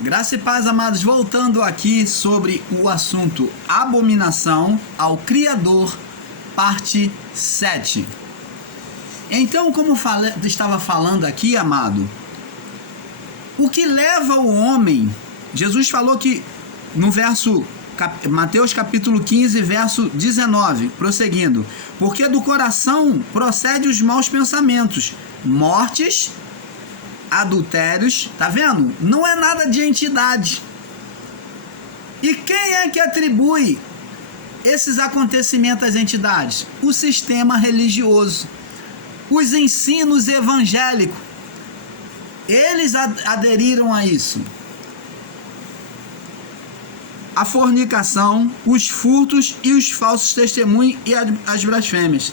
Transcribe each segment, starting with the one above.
Graça e paz, amados, voltando aqui sobre o assunto abominação ao Criador, parte 7. Então, como estava falando aqui, amado, o que leva o homem, Jesus falou que no Mateus capítulo 15, verso 19, prosseguindo, porque do coração procede os maus pensamentos, mortes, adultérios, tá vendo? Não é nada de entidade. E quem é que atribui esses acontecimentos às entidades? O sistema religioso, os ensinos evangélicos. Eles aderiram a isso. A fornicação, os furtos e os falsos testemunhos e as blasfêmias.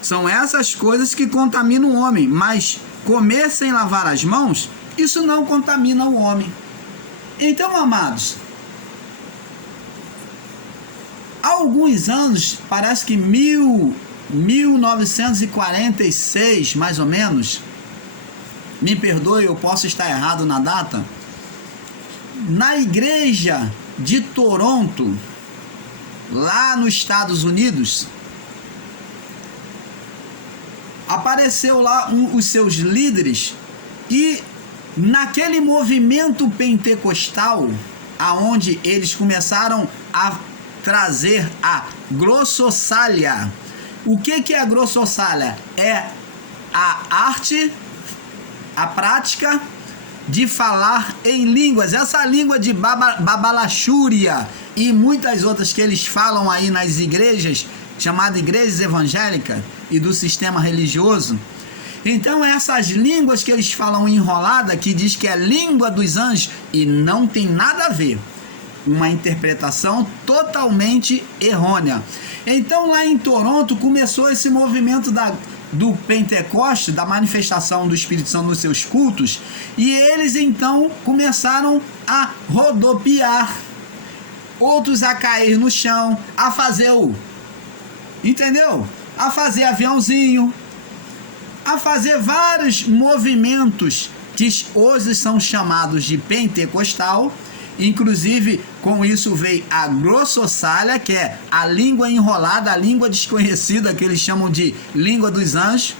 São essas coisas que contaminam o homem, mas comer sem lavar as mãos, isso não contamina o homem. Então, amados, há alguns anos, parece que 1946, mais ou menos, me perdoe, eu posso estar errado na data, na igreja de Toronto, lá nos Estados Unidos, apareceu lá os seus líderes, e naquele movimento pentecostal, aonde eles começaram a trazer a glossossália. O que é a glossossália? É a arte, a prática de falar em línguas. Essa língua de babalachúria e muitas outras que eles falam aí nas igrejas, chamadas igrejas evangélicas e do sistema religioso. Então essas línguas que eles falam enrolada, que diz que é língua dos anjos, e não tem nada a ver, uma interpretação totalmente errônea. Então lá em Toronto começou esse movimento do Pentecoste, da manifestação do Espírito Santo nos seus cultos, e eles então começaram a rodopiar, outros a cair no chão, a fazer a fazer aviãozinho, a fazer vários movimentos que hoje são chamados de pentecostal. Inclusive, com isso veio a glossossália, que é a língua enrolada, a língua desconhecida, que eles chamam de língua dos anjos.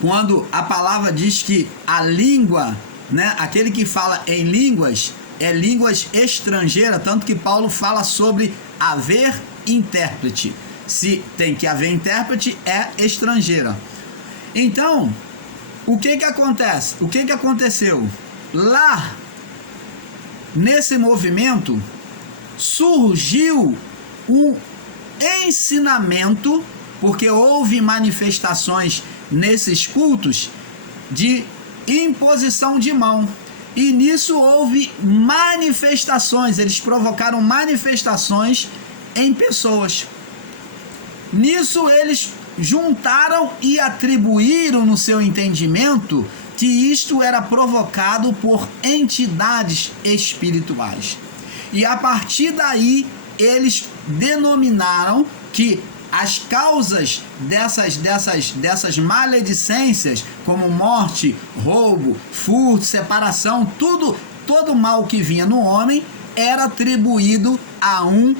Quando a palavra diz que a língua, né, aquele que fala em línguas, é línguas estrangeiras, tanto que Paulo fala sobre haver intérprete. Se tem que haver intérprete, é estrangeira. Então, o que acontece? O que aconteceu? Lá, nesse movimento, surgiu um ensinamento, porque houve manifestações nesses cultos de imposição de mão. E nisso houve manifestações, eles provocaram manifestações em pessoas. Nisso eles juntaram e atribuíram no seu entendimento que isto era provocado por entidades espirituais. E a partir daí eles denominaram que as causas dessas maledicências, como morte, roubo, furto, separação, todo mal que vinha no homem era atribuído a um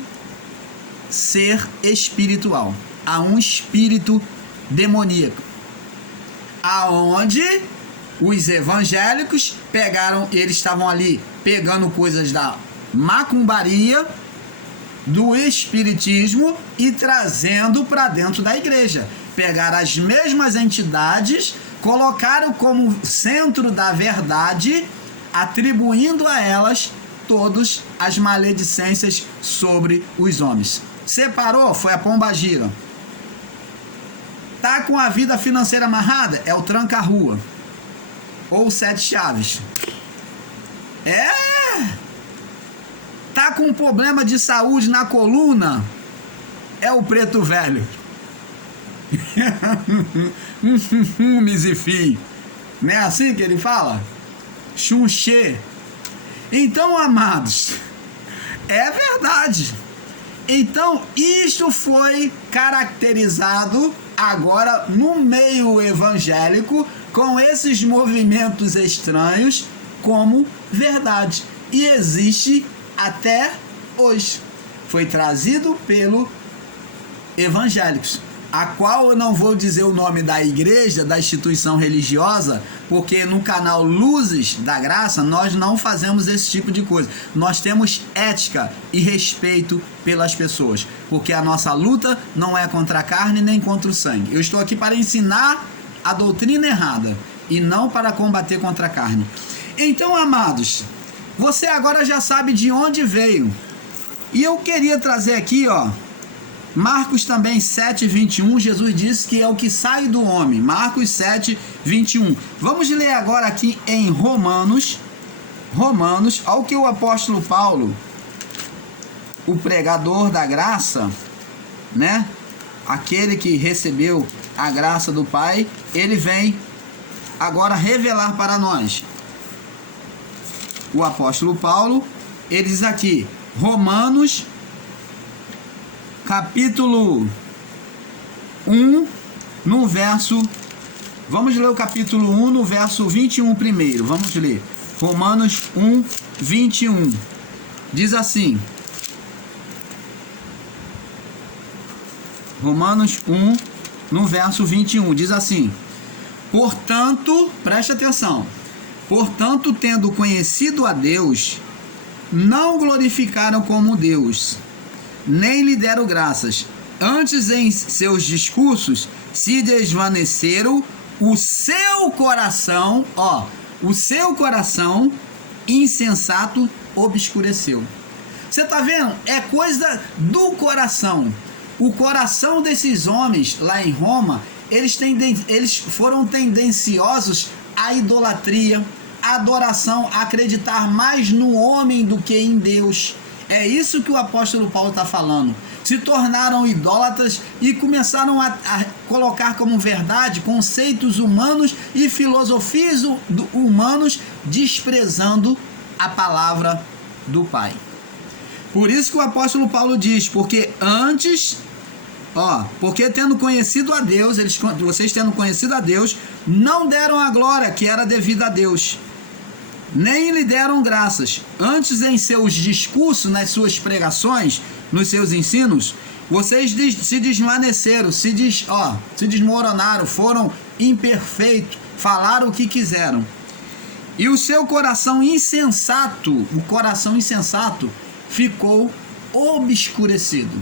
ser espiritual, a um espírito demoníaco, aonde os evangélicos pegaram, eles estavam ali pegando coisas da macumbaria, do espiritismo e trazendo para dentro da igreja. Pegaram as mesmas entidades, colocaram como centro da verdade, atribuindo a elas todas as maledicências sobre os homens. Separou? Foi a pombagira. Tá com a vida financeira amarrada? É o tranca-rua. Ou 7 chaves. Tá com um problema de saúde na coluna? É o preto velho. Misifim. Não é assim que ele fala? Chunchê. Então, amados, é verdade. Então, isto foi caracterizado agora no meio evangélico com esses movimentos estranhos como verdade e existe até hoje. Foi trazido pelo evangélicos, a qual eu não vou dizer o nome da igreja, da instituição religiosa, porque no canal Luzes da Graça nós não fazemos esse tipo de coisa. Nós temos ética e respeito pelas pessoas, porque a nossa luta não é contra a carne nem contra o sangue. Eu estou aqui para ensinar a doutrina errada e não para combater contra a carne. Então, amados, você agora já sabe de onde veio. E eu queria trazer aqui, Marcos também 7:21, Jesus disse que é o que sai do homem. Marcos 7:21. Vamos ler agora aqui em Romanos, olha o que o apóstolo Paulo, o pregador da graça, né? Aquele que recebeu a graça do Pai, ele vem agora revelar para nós. O apóstolo Paulo, ele diz aqui, Romanos capítulo 1, no verso... Vamos ler o capítulo 1, no verso 21 primeiro. Vamos ler. Romanos 1, 21. Diz assim. Romanos 1, no verso 21. Diz assim. Portanto, preste atenção. Portanto, tendo conhecido a Deus, não glorificaram como Deus, nem lhe deram graças. Antes, em seus discursos, se desvaneceram o seu coração, o seu coração insensato obscureceu. Você está vendo? É coisa do coração. O coração desses homens lá em Roma, eles foram tendenciosos à idolatria, à adoração, a acreditar mais no homem do que em Deus. É isso que o apóstolo Paulo está falando. Se tornaram idólatras e começaram a colocar como verdade conceitos humanos e filosofias humanos, desprezando a palavra do Pai. Por isso que o apóstolo Paulo diz, porque tendo conhecido a Deus, vocês tendo conhecido a Deus, não deram a glória que era devida a Deus, nem lhe deram graças. Antes, em seus discursos, nas suas pregações, nos seus ensinos, vocês se desvaneceram, se desmoronaram, foram imperfeitos, falaram o que quiseram. E o seu coração insensato, ficou obscurecido.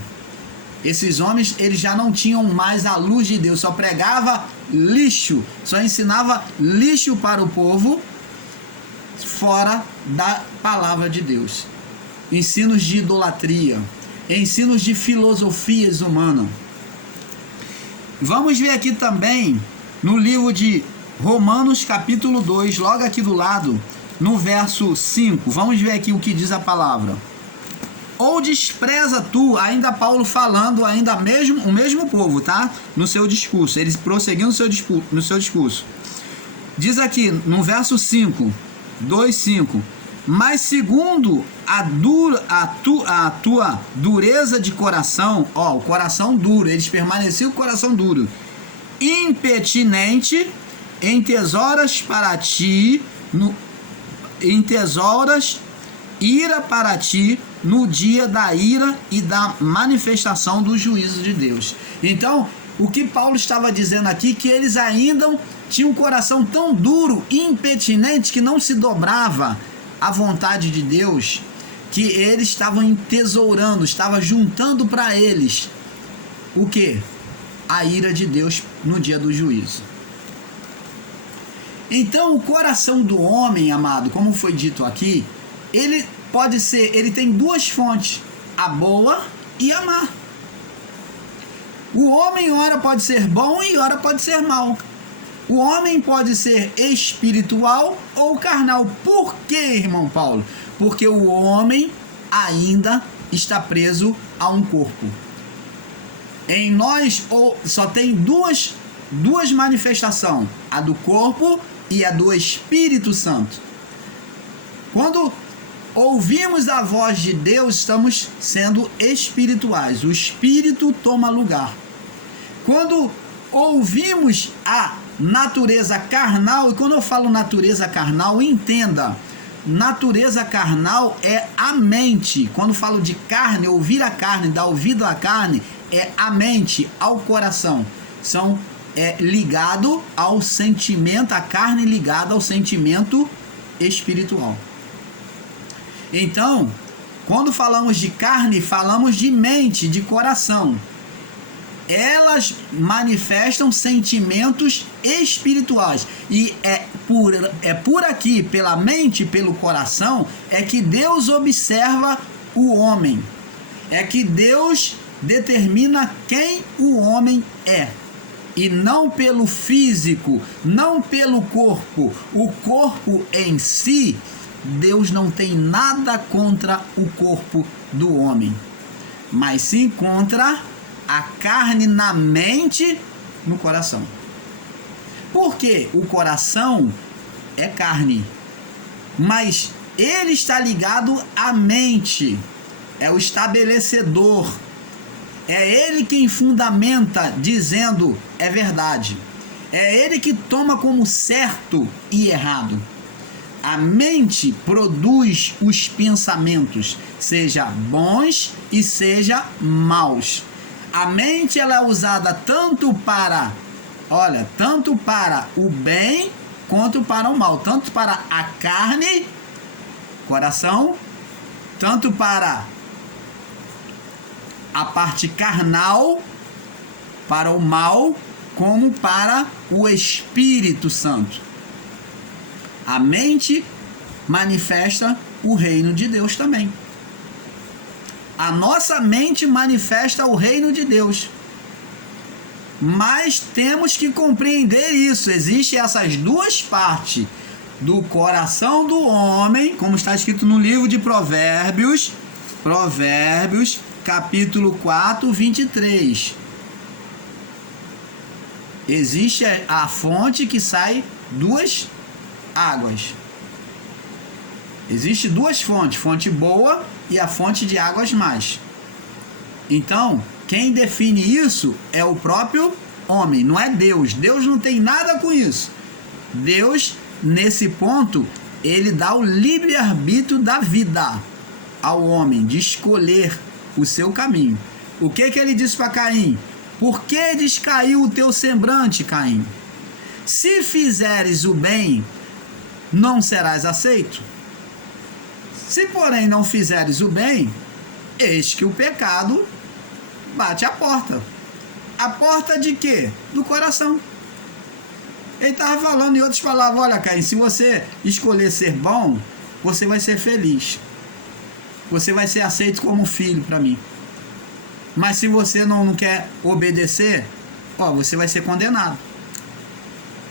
Esses homens, eles já não tinham mais a luz de Deus, só pregava lixo, só ensinava lixo para o povo, fora da palavra de Deus. Ensinos de idolatria, ensinos de filosofias humanas. Vamos ver aqui também no livro de Romanos capítulo 2, logo aqui do lado, no verso 5. Vamos ver aqui o que diz a palavra. Ou despreza tu, ainda Paulo falando, o mesmo povo, tá? No seu discurso, eles prosseguindo no seu discurso. Diz aqui no verso 5, 2:5. Mas segundo a tua dureza de coração, o coração duro, eles permaneciam com o coração duro, impetinente, entesouras ira para ti no dia da ira e da manifestação do juízo de Deus. Então, o que Paulo estava dizendo aqui, que eles ainda tinham um coração tão duro, impetinente, que não se dobrava à vontade de Deus, que eles estavam entesourando, estavam juntando para eles o que? A ira de Deus no dia do juízo. Então, o coração do homem, amado, como foi dito aqui, ele tem duas fontes, a boa e a má. O homem ora pode ser bom e ora pode ser mau. O homem pode ser espiritual ou carnal. Por quê, irmão Paulo? Porque o homem ainda está preso a um corpo. Em nós só tem duas manifestações, a do corpo e a do Espírito Santo. Quando ouvimos a voz de Deus, estamos sendo espirituais. O Espírito toma lugar. Quando ouvimos a natureza carnal, e quando eu falo natureza carnal, entenda, natureza carnal é a mente. Quando falo de carne, ouvir a carne, dar ouvido à carne, é a mente, ao coração. São ligado ao sentimento, a carne ligada ao sentimento espiritual. Então, quando falamos de carne, falamos de mente, de coração. Elas manifestam sentimentos espirituais. E é por aqui, pela mente, pelo coração, é que Deus observa o homem. É que Deus determina quem o homem é. E não pelo físico, não pelo corpo. O corpo em si, Deus não tem nada contra o corpo do homem, mas sim contra a carne na mente, no coração. Porque o coração é carne, mas ele está ligado à mente, é o estabelecedor. É ele quem fundamenta, dizendo é verdade. É ele que toma como certo e errado. A mente produz os pensamentos, seja bons e seja maus. A mente ela é usada tanto para o bem quanto para o mal, tanto para a carne, coração, tanto para a parte carnal, para o mal, como para o Espírito Santo. A mente manifesta o reino de Deus também. A nossa mente manifesta o reino de Deus. Mas temos que compreender isso. Existem essas duas partes do coração do homem, como está escrito no livro de Provérbios, capítulo 4, 23. Existe a fonte que sai duas águas. Existe duas fontes, fonte boa e a fonte de águas más. Então, quem define isso é o próprio homem, não é Deus. Deus não tem nada com isso. Deus, nesse ponto, ele dá o livre-arbítrio da vida ao homem, de escolher o seu caminho. O que ele disse para Caim? Por que descaiu o teu semblante, Caim? Se fizeres o bem, não serás aceito. Se, porém, não fizeres o bem, eis que o pecado bate à porta. A porta de quê? Do coração. Ele estava falando em outras palavras: olha, Caim, se você escolher ser bom, você vai ser feliz. Você vai ser aceito como filho para mim. Mas se você não quer obedecer, você vai ser condenado.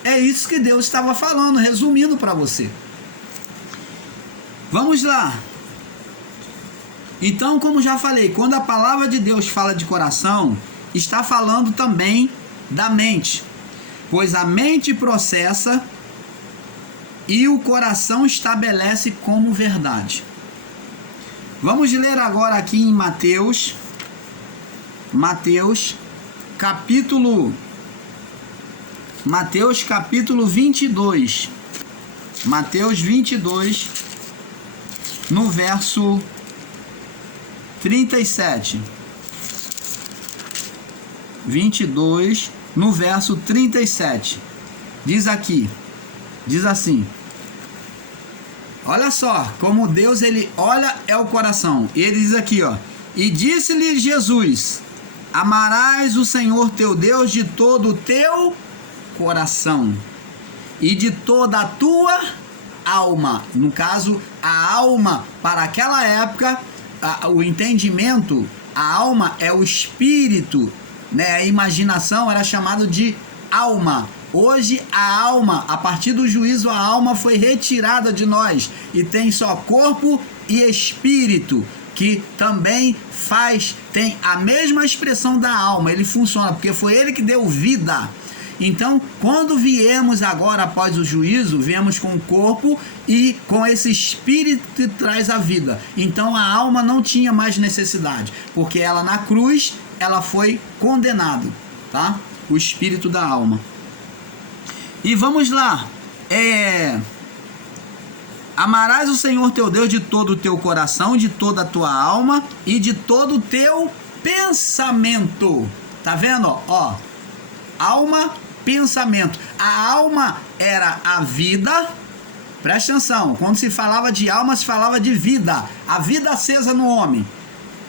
É isso que Deus estava falando, resumindo para você. Vamos lá. Então, como já falei, quando a palavra de Deus fala de coração, está falando também da mente. Pois a mente processa e o coração estabelece como verdade. Vamos ler agora aqui em Mateus capítulo 22. Mateus 22, no verso 37. 22, no verso 37. Diz assim: olha só como Deus, ele olha o coração. Ele diz aqui, e disse-lhe Jesus: amarás o Senhor teu Deus de todo o teu coração e de toda a tua alma. No caso, a alma, para aquela época, o entendimento, a alma é o espírito, né? A imaginação era chamado de alma. Hoje a alma, a partir do juízo, a alma foi retirada de nós e tem só corpo e espírito, que também tem a mesma expressão da alma. Ele funciona porque foi ele que deu vida. Então, quando viemos agora após o juízo, viemos com o corpo e com esse espírito que traz a vida. Então a alma não tinha mais necessidade, porque ela na cruz, ela foi condenada, tá? O espírito da alma. E vamos lá. Amarás o Senhor teu Deus de todo o teu coração, de toda a tua alma e de todo o teu pensamento. Tá vendo? Ó, alma, pensamento. A alma era a vida. Presta atenção, quando se falava de alma, se falava de vida. A vida acesa no homem.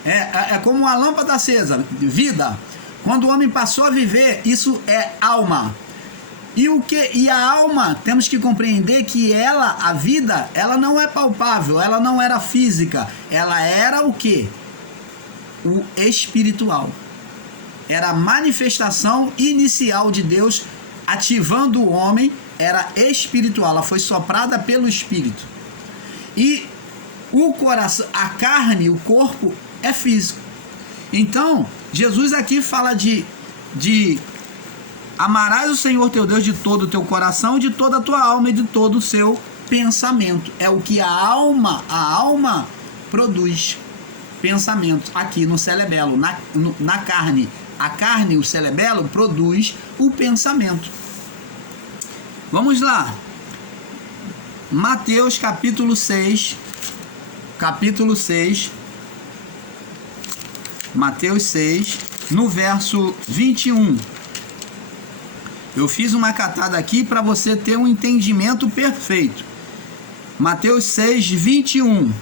É como uma lâmpada acesa, vida. Quando o homem passou a viver, isso é alma. E a alma, temos que compreender que ela, a vida, ela não é palpável, ela não era física, ela era o quê? O espiritual. Era a manifestação inicial de Deus ativando o homem, era espiritual, ela foi soprada pelo Espírito. E o coração, a carne, o corpo é físico. Então, Jesus aqui fala de amarás o Senhor teu Deus de todo o teu coração, de toda a tua alma e de todo o seu pensamento. É o que a alma produz. Pensamento aqui no cerebelo, na carne. A carne, o cerebelo, produz o pensamento. Vamos lá. Mateus capítulo 6. Mateus 6, no verso 21. Eu fiz uma catada aqui para você ter um entendimento perfeito. Mateus 6, 21.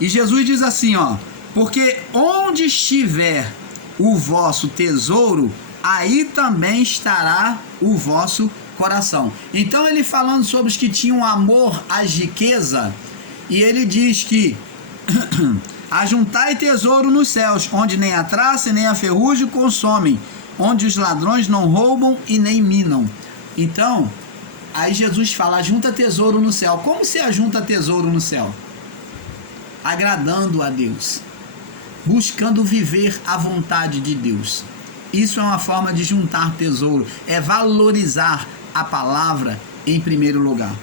E Jesus diz assim, ó: porque onde estiver o vosso tesouro, aí também estará o vosso coração. Então ele falando sobre os que tinham amor às riquezas, e ele diz que ajuntai tesouro nos céus, onde nem a traça nem a ferrugem consomem, onde os ladrões não roubam e nem minam. Então, aí Jesus fala, ajunta tesouro no céu. Como se ajunta tesouro no céu? Agradando a Deus, buscando viver a vontade de Deus. Isso é uma forma de juntar tesouro, é valorizar a palavra em primeiro lugar.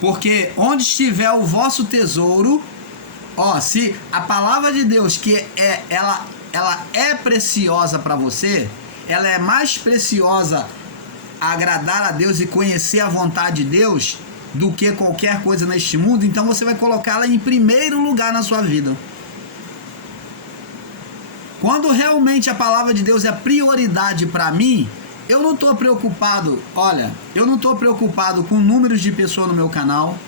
Porque onde estiver o vosso tesouro, ó, se a palavra de Deus, que ela é preciosa para você, ela é mais preciosa a agradar a Deus e conhecer a vontade de Deus do que qualquer coisa neste mundo, então você vai colocá-la em primeiro lugar na sua vida. Quando realmente a palavra de Deus é prioridade para mim, eu não estou preocupado, olha, eu não estou preocupado com números de pessoas no meu canal,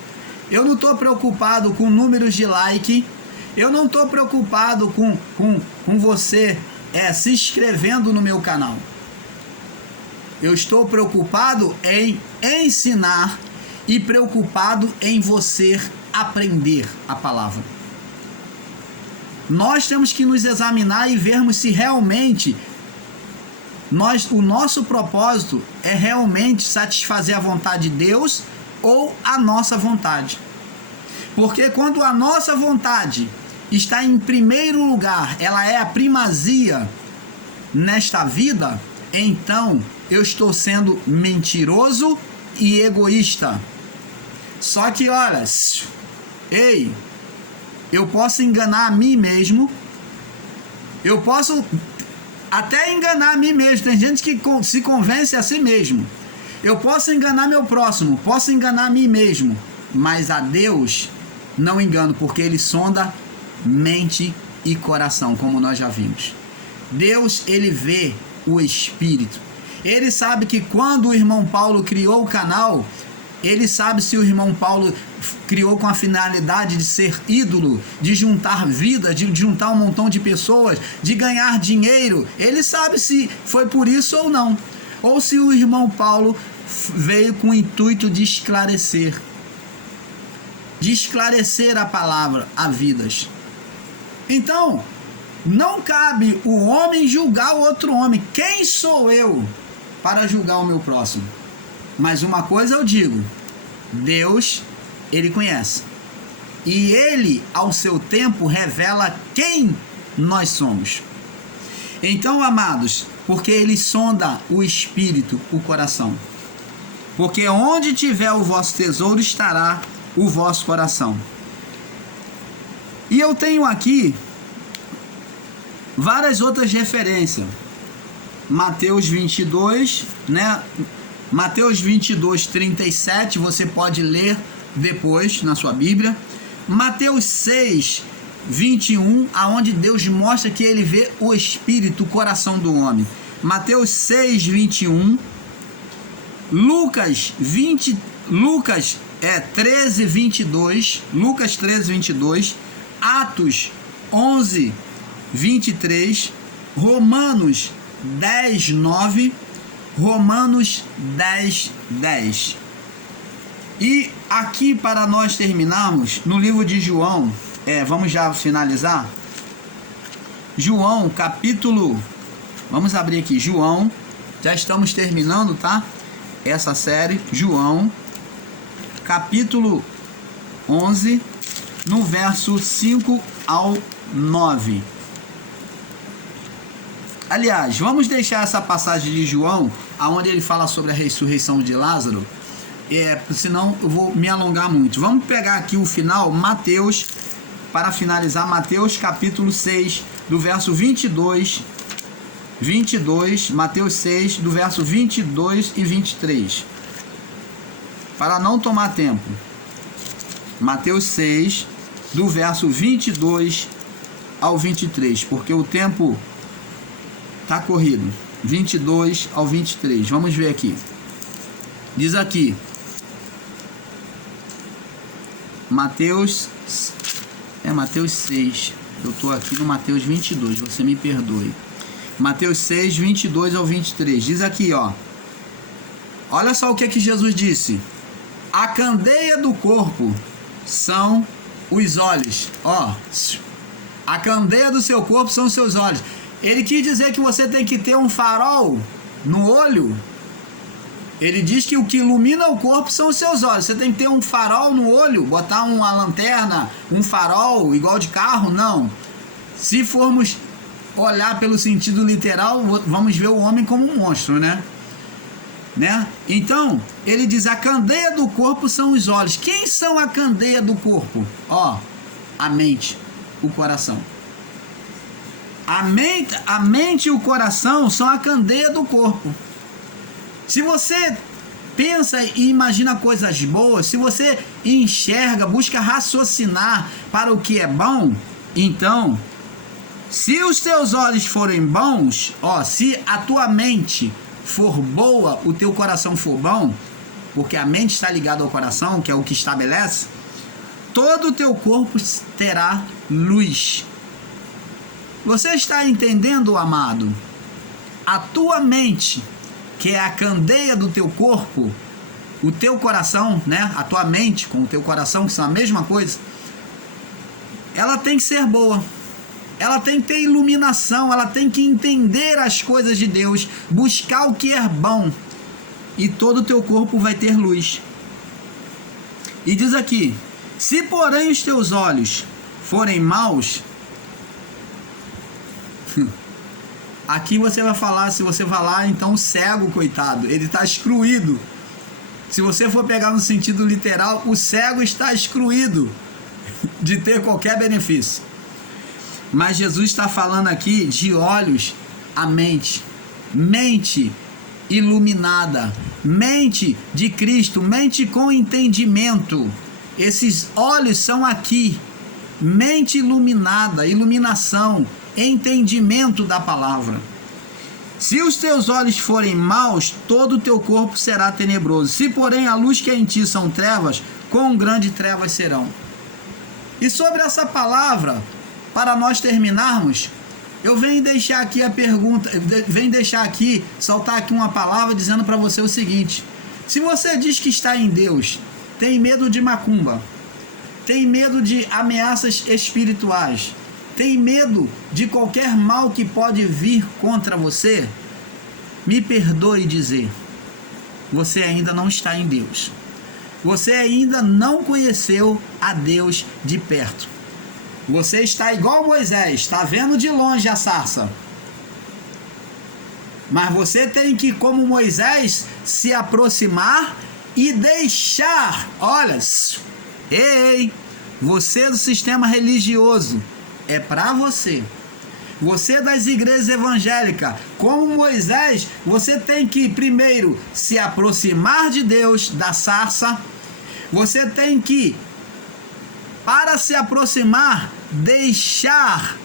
eu não estou preocupado com números de like, eu não estou preocupado com você se inscrevendo no meu canal. Eu estou preocupado em ensinar e preocupado em você aprender a palavra. Nós temos que nos examinar e vermos se realmente o nosso propósito é realmente satisfazer a vontade de Deus ou a nossa vontade. Porque quando a nossa vontade está em primeiro lugar, ela é a primazia nesta vida, então eu estou sendo mentiroso e egoísta. Só que olha, eu posso enganar a mim mesmo, eu posso até enganar a mim mesmo, tem gente que se convence a si mesmo, eu posso enganar meu próximo, posso enganar a mim mesmo, mas a Deus não engano, porque Ele sonda mente e coração, como nós já vimos. Deus, Ele vê o Espírito. Ele sabe que quando o irmão Paulo criou o canal, ele sabe se o irmão Paulo criou com a finalidade de ser ídolo, de juntar vida, de juntar um montão de pessoas, de ganhar dinheiro. Ele sabe se foi por isso ou não. Ou se o irmão Paulo veio com o intuito de esclarecer a palavra a vidas. Então, não cabe o homem julgar o outro homem. Quem sou eu para julgar o meu próximo? Mas uma coisa eu digo, Deus, Ele conhece. E Ele, ao seu tempo, revela quem nós somos. Então, amados, porque Ele sonda o espírito, o coração. Porque onde tiver o vosso tesouro, estará o vosso coração. E eu tenho aqui várias outras referências. Mateus 22, né? Mateus 22, 37, você pode ler depois na sua Bíblia. Mateus 6, 21, aonde Deus mostra que ele vê o espírito, o coração do homem. Mateus 6, 21. Lucas 13, 22. Lucas 13, 22. Atos 11, 23. Romanos 10, 9. Romanos 10, 10. E aqui, para nós terminarmos, no livro de João, vamos já finalizar. João, capítulo... Vamos abrir aqui, João. Já estamos terminando, tá? Essa série, João, capítulo 11, no verso 5 ao 9. Aliás, vamos deixar essa passagem de João, aonde ele fala sobre a ressurreição de Lázaro, senão eu vou me alongar muito. Vamos pegar aqui o final, Mateus, para finalizar, Mateus capítulo 6, do verso 22, Mateus 6, do verso 22 e 23. Para não tomar tempo. Mateus 6, do verso 22 ao 23, porque o tempo está corrido. 22 ao 23. Vamos ver aqui. Diz aqui. Mateus 6. Eu estou aqui no Mateus 22, você me perdoe. Mateus 6, 22 ao 23. Diz aqui, ó. Olha só o que Jesus disse. A candeia do corpo são os olhos. Ó. A candeia do seu corpo são os seus olhos. Ele quis dizer que você tem que ter um farol no olho. Ele diz que o que ilumina o corpo são os seus olhos. Você tem que ter um farol no olho, botar uma lanterna, um farol igual de carro, não. Se formos olhar pelo sentido literal, vamos ver o homem como um monstro, né? Então, ele diz, a candeia do corpo são os olhos. Quem são a candeia do corpo? Ó, a mente, o coração. A mente e o coração são a candeia do corpo. Se você pensa e imagina coisas boas, se você enxerga, busca raciocinar para o que é bom, então, se os teus olhos forem bons, ó, se a tua mente for boa, o teu coração for bom, porque a mente está ligada ao coração, que é o que estabelece, todo o teu corpo terá luz. Você está entendendo, amado? A tua mente, que é a candeia do teu corpo, o teu coração, né? A tua mente com o teu coração, que são a mesma coisa, ela tem que ser boa. Ela tem que ter iluminação, ela tem que entender as coisas de Deus, buscar o que é bom, e todo o teu corpo vai ter luz. E diz aqui, se porém os teus olhos forem maus, aqui você vai falar, se você vai lá, então cego, coitado, ele está excluído. Se você for pegar no sentido literal, o cego está excluído de ter qualquer benefício. Mas Jesus está falando aqui de olhos à mente, mente iluminada, mente de Cristo, mente com entendimento. Esses olhos são aqui, mente iluminada, iluminação, entendimento da palavra. Se os teus olhos forem maus, todo o teu corpo será tenebroso. Se porém a luz que é em ti são trevas, quão grande trevas serão. E sobre essa palavra, para nós terminarmos, eu venho deixar aqui a pergunta, saltar aqui uma palavra dizendo para você o seguinte: se você diz que está em Deus, tem medo de macumba, tem medo de ameaças espirituais, tem medo de qualquer mal que pode vir contra você, me perdoe dizer, você ainda não está em Deus. Você ainda não conheceu a Deus de perto. Você está igual Moisés, está vendo de longe a sarça. Mas você tem que, como Moisés, se aproximar e deixar. Olha, ei, você do sistema religioso, é para você. Você das igrejas evangélicas, como Moisés, você tem que primeiro se aproximar de Deus, da sarça, Você tem que, para se aproximar, deixar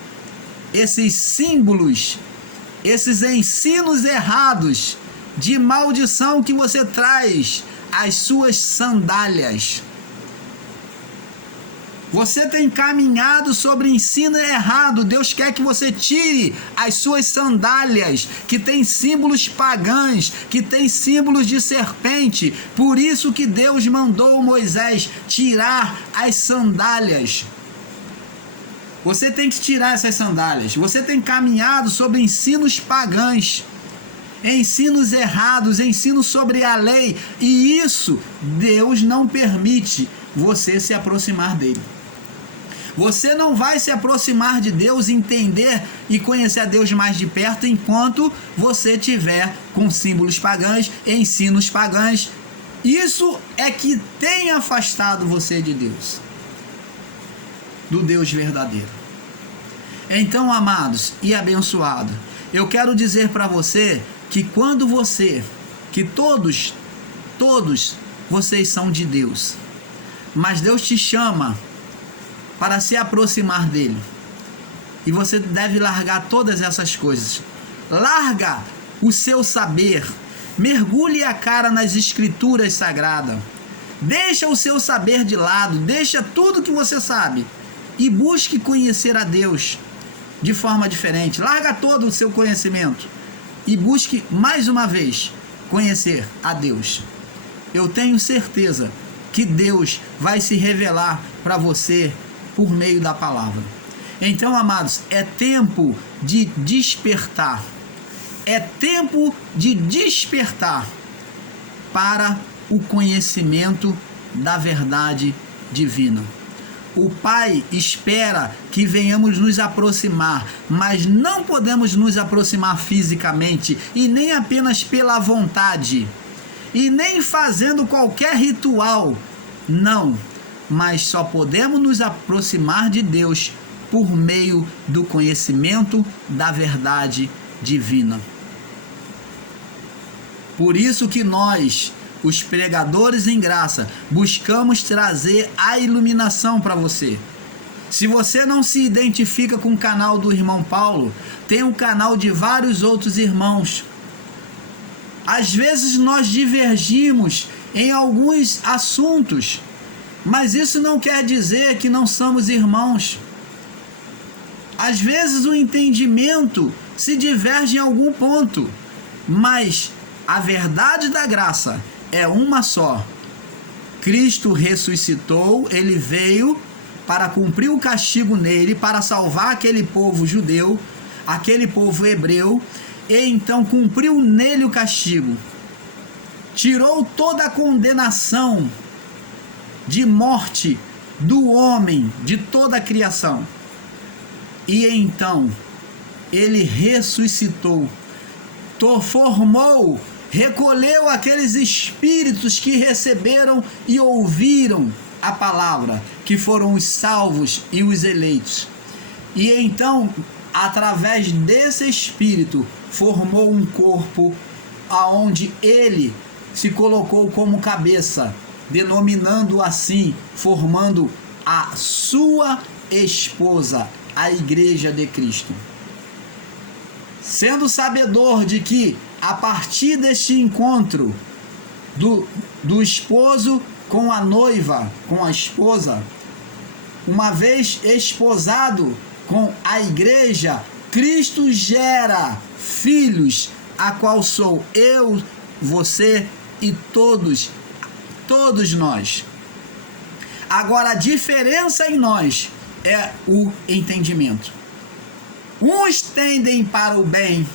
esses símbolos, esses ensinos errados de maldição que você traz às suas sandálias. Você tem caminhado sobre ensino errado. Deus quer que você tire as suas sandálias, que tem símbolos pagãos, que tem símbolos de serpente. Por isso que Deus mandou Moisés tirar as sandálias. Você tem que tirar essas sandálias. Você tem caminhado sobre ensinos pagãos, ensinos errados, ensinos sobre a lei. E isso Deus não permite você se aproximar dele. Você não vai se aproximar de Deus, entender e conhecer a Deus mais de perto enquanto você tiver com símbolos pagãos, ensinos pagãos. Isso é que tem afastado você de Deus, do Deus verdadeiro. Então, amados e abençoados, eu quero dizer para você que quando você, que todos vocês são de Deus, mas Deus te chama para se aproximar dele. E você deve largar todas essas coisas. Larga o seu saber. Mergulhe a cara nas escrituras sagradas. Deixa o seu saber de lado. Deixa tudo que você sabe. E busque conhecer a Deus de forma diferente. Larga todo o seu conhecimento. E busque mais uma vez conhecer a Deus. Eu tenho certeza que Deus vai se revelar para você por meio da palavra. Então, amados, é tempo de despertar. É tempo de despertar para o conhecimento da verdade divina. O Pai espera que venhamos nos aproximar, mas não podemos nos aproximar fisicamente e nem apenas pela vontade e nem fazendo qualquer ritual. Não. Mas só podemos nos aproximar de Deus por meio do conhecimento da verdade divina. Por isso que nós, os pregadores em graça, buscamos trazer a iluminação para você. Se você não se identifica com o canal do irmão Paulo, tem um canal de vários outros irmãos. Às vezes nós divergimos em alguns assuntos, mas isso não quer dizer que não somos irmãos. Às vezes o entendimento se diverge em algum ponto, mas a verdade da graça é uma só. Cristo ressuscitou, ele veio para cumprir o castigo nele, para salvar aquele povo judeu, aquele povo hebreu, e então cumpriu nele o castigo. Tirou toda a condenação de morte do homem, de toda a criação. E então ele ressuscitou, formou, recolheu aqueles espíritos que receberam e ouviram a palavra, que foram os salvos e os eleitos. E então, através desse espírito, formou um corpo aonde ele se colocou como cabeça, denominando assim, formando a sua esposa, a Igreja de Cristo. Sendo sabedor de que, a partir deste encontro do esposo com a noiva, com a esposa, uma vez esposado com a Igreja, Cristo gera filhos, a qual sou eu, você e todos nós. Agora, a diferença em nós é o entendimento. Uns tendem para o bem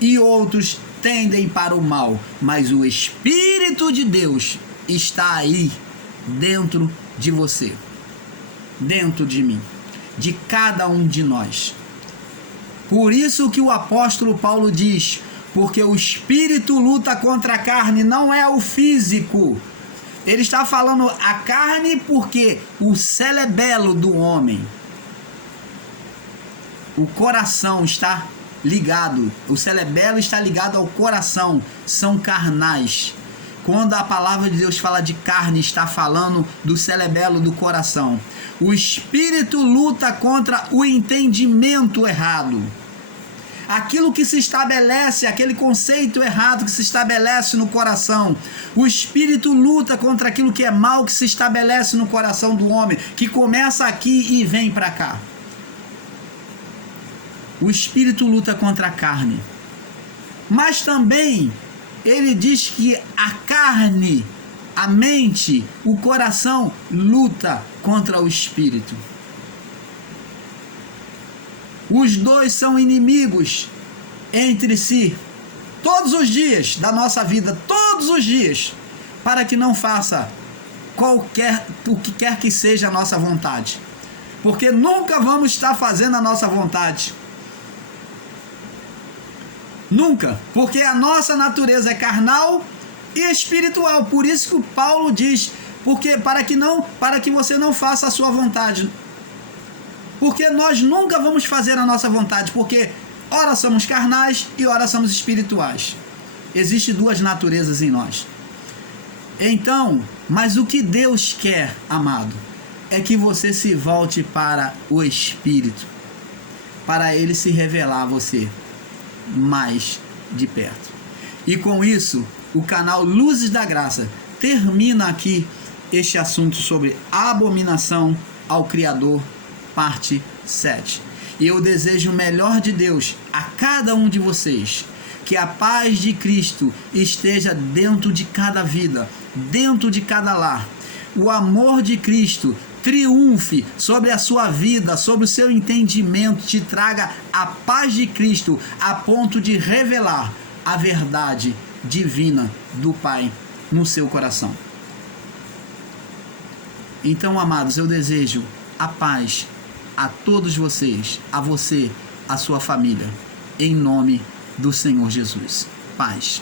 e outros tendem para o mal, mas o Espírito de Deus está aí dentro de você, dentro de mim, de cada um de nós. Por isso que o apóstolo Paulo diz: porque o espírito luta contra a carne, não é o físico. Ele está falando a carne porque o cerebelo do homem, o coração está ligado, o cerebelo está ligado ao coração, são carnais. Quando a palavra de Deus fala de carne, está falando do cerebelo, do coração. O espírito luta contra o entendimento errado. Aquilo que se estabelece, aquele conceito errado que se estabelece no coração. O espírito luta contra aquilo que é mal que se estabelece no coração do homem, que começa aqui e vem para cá. O espírito luta contra a carne. Mas também ele diz que a carne, a mente, o coração luta contra o espírito. Os dois são inimigos entre si, todos os dias da nossa vida, todos os dias, para que não faça o que quer que seja a nossa vontade. Porque nunca vamos estar fazendo a nossa vontade. Nunca, porque a nossa natureza é carnal e espiritual. Por isso que o Paulo diz, porque para que você não faça a sua vontade. Porque nós nunca vamos fazer a nossa vontade, porque ora somos carnais e ora somos espirituais. Existem duas naturezas em nós. Então, mas o que Deus quer, amado, é que você se volte para o Espírito, para Ele se revelar a você mais de perto. E com isso, o canal Luzes da Graça termina aqui este assunto sobre abominação ao Criador, parte 7. E eu desejo o melhor de Deus a cada um de vocês, que a paz de Cristo esteja dentro de cada vida, dentro de cada lar. O amor de Cristo triunfe sobre a sua vida, sobre o seu entendimento, te traga a paz de Cristo a ponto de revelar a verdade divina do Pai no seu coração. Então, amados, eu desejo a paz a todos vocês, a você, a sua família, em nome do Senhor Jesus. Paz.